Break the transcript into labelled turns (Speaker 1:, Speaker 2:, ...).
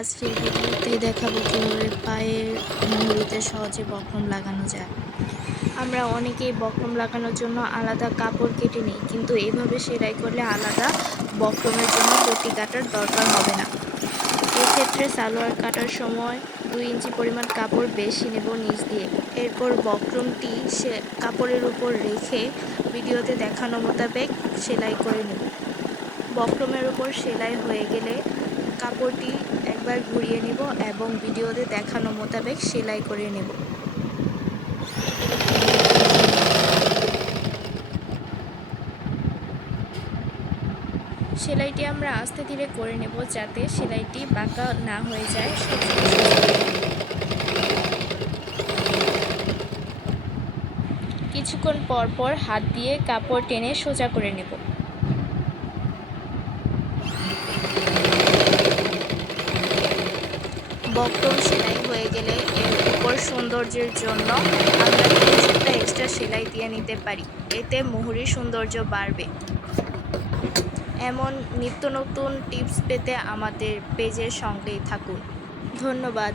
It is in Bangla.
Speaker 1: আজকের ভিডিওতে দেখাবো কীভাবে পায়ের মুহুরিতে সহজে বক্রম লাগানো যায়। আমরা অনেকেই বক্রম লাগানোর জন্য আলাদা কাপড় কেটে নিই, কিন্তু এভাবে সেলাই করলে আলাদা বক্রমের জন্য পটি কাটার দরকার হবে না। এক্ষেত্রে সালোয়ার কাটার সময় দুই ইঞ্চি পরিমাণ কাপড় বেশি নেব নিচ দিয়ে। এরপর বক্রমটি সে কাপড়ের উপর রেখে ভিডিওতে দেখানো মোতাবেক সেলাই করে নেব। বক্রমের উপর সেলাই হয়ে গেলে কাপড়টি একবার ঘুরিয়ে নেব এবং ভিডিওতে দেখানো মোতাবেক সেলাই করে নেব। সেলাইটি আমরা আস্তে ধীরে করে নেব যাতে সেলাইটি বাঁকা না হয়ে যায়। কিছুক্ষণ পর পর হাত দিয়ে কাপড় টেনে সোজা করে নেব। বক্রম সেলাই হয়ে গেলে এর উপর সৌন্দর্যের জন্য আমরা কিছুটা এক্সট্রা সেলাই দিয়ে নিতে পারি। এতে মুহুরির সৌন্দর্য বাড়বে। এমন নিত্য নতুন টিপস পেতে আমাদের পেজের সঙ্গেই থাকুন। ধন্যবাদ।